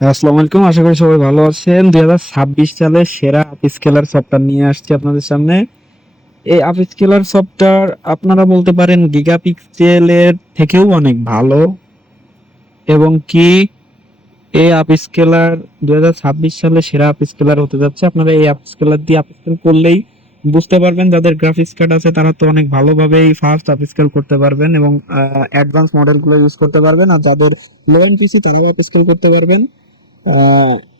আসসালামু আলাইকুম, আশা করি সবাই ভালো আছেন। 2026 সালে সেরা আপ স্কেলার সফটওয়্যার নিয়ে আসছি আপনাদের সামনে। এই আপ স্কেলার সফটওয়্যার আপনারা বলতে পারেন গিগাপিক্সেলের থেকেও অনেক ভালো, এবং কি এই আপ স্কেলার 2026 সালে সেরা আপ স্কেলার হতে যাচ্ছে। আপনারা এই আপ স্কেলার দিয়ে আপ স্কেল করলেই বুঝতে পারবেন, যাদের গ্রাফিক্স কার্ড আছে তারা তো অনেক ভালোভাবেই ফাস্ট আপ স্কেল করতে পারবেন এবং অ্যাডভান্স মডেলগুলো ইউজ করতে পারবেন। আর যাদের লো এন্ড পিসি তারাও আপ স্কেল করতে পারবেন।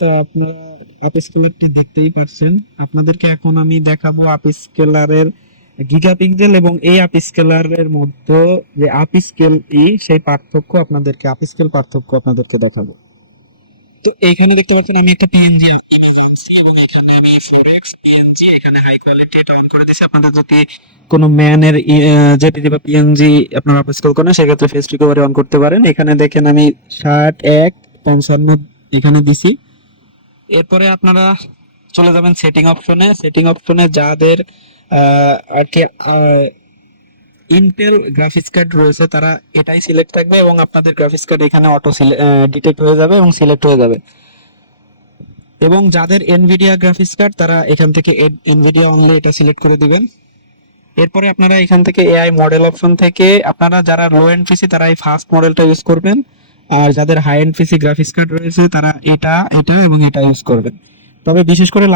তা আপনারা আপ স্কেলারটি দেখতেই পাচ্ছেন। আপনাদেরকে এখন আমি দেখাবো আপ স্কেলারের গিগাপিক্সেল এবং এই আপ স্কেলারের মধ্যে যে আপ স্কেল সেই পার্থক্য, আপনাদেরকে আপ স্কেল পার্থক্য আপনাদেরকে দেখাবো। তো এইখানে দেখতে পাচ্ছেন আমি একটা পিএনজি ইমেজ আনছি এবং এখানে আমি 4x পিএনজি এখানে হাই কোয়ালিটি এটা অন করে দিয়েছি। আপনাদের যদি কোনো ম্যানের জেপিজি বা পিএনজি আপনারা আপস্কেল করেন সেক্ষেত্রে ফেস রিকভারি অন করতে পারেন। এখানে দেখেন আমি 61 55 এখানে দিছি। এরপরে আপনারা চলে যাবেন সেটিং অপশনে। সেটিং অপশনে যাদের আর কি ইন্টেল গ্রাফিক্স কার্ড রয়েছে তারা এটাই সিলেক্ট থাকবে এবং আপনাদের গ্রাফিক্স কার্ড এখানে অটো ডিটেক্ট হয়ে যাবে এবং সিলেক্ট হয়ে যাবে। এবং যাদের এনভিডিয়া গ্রাফিক্স কার্ড তারা এখান থেকে এনভিডিয়া অনলি এটা সিলেক্ট করে দিবেন। এরপরে আপনারা এখান থেকে এআই মডেল অপশন থেকে আপনারা যারা লো এন্ড পিসি তারা এই ফার্স্ট মডেলটা ইউজ করবেন, আর যাদের high end PC graphics card রয়েছে তারা এটা এটা এবং এটা ইউজ করবেন। তবে বিশেষ করে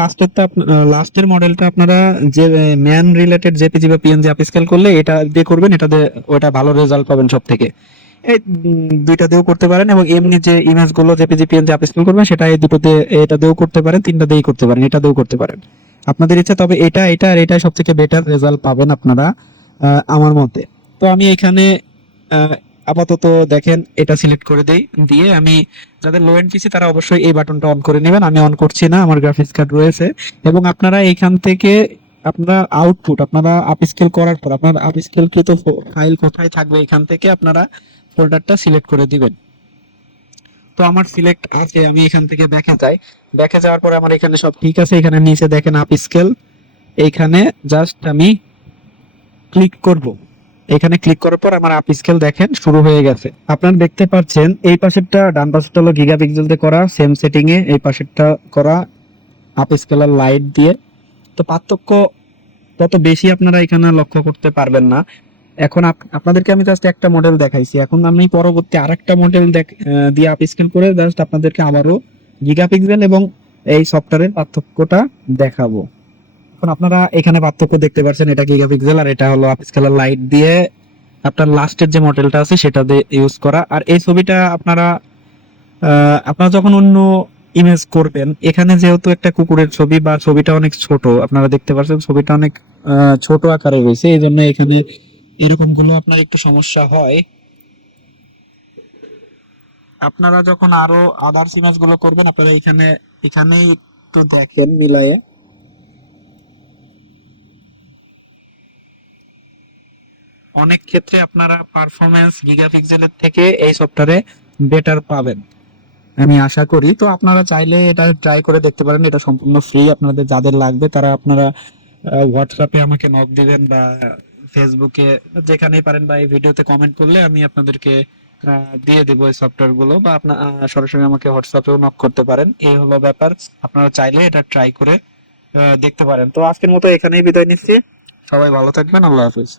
লাস্টের মডেলটা আপনারা যে ম্যান রিলেটেড জেপিজি বা পিএনজি আপস্কেল করলে এটা দিয়ে করবেন, এটাতে ওটা ভালো রেজাল্ট পাবেন সব থেকে। এই দুইটা দিয়েও করতে পারেন এবং এমনি যে ইমেজ গুলো জেপিজি পিএনজি আপস্কেল করবেন সেটা এই দুটো দিয়ে এটা দিয়েও করতে পারেন, তিনটা দিয়েই করতে পারেন, এটা দিয়েও করতে পারেন, আপনাদের ইচ্ছা। তবে এটা এটা আর এটা সব থেকে বেটার রেজাল্ট পাবেন আপনারা আমার মতে। তো আমি এখানে আহ, আপাতত দেখেন এটা সিলেক্ট করে দেই, দিয়ে আমি যাদের লো এন্ড পিসি তারা অবশ্যই এই বাটনটা অন করে নেবেন। আমি অন করছি না, আমার গ্রাফিক্স কার্ড রয়েছে। এবং আপনারা এখান থেকে আপনারা আউটপুট আপনারা আপস্কেল করার পর আপনার আপস্কেলকৃত ফাইল কোথায় থাকবে এখান থেকে আপনারা ফোল্ডারটা সিলেক্ট করে দিবেন। তো আমার সিলেক্ট আছে, আমি এখান থেকে ব্যাকে যাই। ব্যাকে যাওয়ার পরে আমার এখানে সব ঠিক আছে। এখানে নিচে দেখেন আপ স্কেল, এইখানে জাস্ট আমি ক্লিক করব। এখানে ক্লিক করার পর আমার আপ স্কেল দেখেন শুরু হয়ে গেছে। আপনারা দেখতে পাচ্ছেন এই পাশেরটা ডান পাশেরটা হলো গিগাপিক্সেল দিয়ে করা সেম সেটিং এ, এই পাশেরটা করা আপ স্কেলার লাইট দিয়ে। তো পার্থক্য তত বেশি আপনারা এখানে লক্ষ্য করতে পারবেন না। এখন আপনাদেরকে আমি জাস্ট একটা মডেল দেখাইছি, এখন আমি পরবর্তী আরেকটা মডেল দিয়ে আপ স্কেল করে জাস্ট আপনাদেরকে আবারও গিগাপিক্সেল এবং এই সফটওয়্যারের পার্থক্যটা দেখাবো। এখন আপনারা এখানে পার্থক্য দেখতে পাচ্ছেন, এটা গিগাপিক্সেল আর এটা হলো আপস্কেলার লাইট দিয়ে আপনার লাস্টের যে মডেলটা আছে সেটা দিয়ে ইউজ করা। আর এই ছবিটা আপনারা যখন অন্য ইমেজ করবেন, এখানে যেহেতু একটা কুকুরের ছবি বা ছবিটা অনেক ছোট, আপনারা দেখতে পাচ্ছেন ছবিটা অনেক ছোট আকারে রয়েছে, এই জন্য এখানে এরকম গুলো আপনার একটু সমস্যা হয়। আপনারা যখন আরো আদার্স ইমেজ গুলো করবেন আপনারা এখানেই একটু দেখেন মিলায়ে। অনেক ক্ষেত্রে আপনারা পারফরমেন্স গিগাপিক্সেলের থেকে এই সফটওয়্যারে বেটার পাবেন আমি আশা করি। তো আপনারা চাইলে এটা ট্রাই করে দেখতে পারেন, এটা সম্পূর্ণ ফ্রি। আপনাদের যাদের লাগবে তারা আপনারা হোয়াটসঅ্যাপে আমাকে নক দিবেন বা ফেসবুকে যেখানেই পারেন, বা এই ভিডিওতে কমেন্ট করলে আমি আপনাদেরকে দিয়ে দেবো এই সফটওয়্যার গুলো, বা আপনার সরাসরি আমাকে হোয়াটসঅ্যাপেও নক করতে পারেন। এই হলো ব্যাপার, আপনারা চাইলে এটা ট্রাই করে দেখতে পারেন। তো আজকের মতো এখানেই বিদায় নিচ্ছি, সবাই ভালো থাকবেন, আল্লাহ হাফিজ।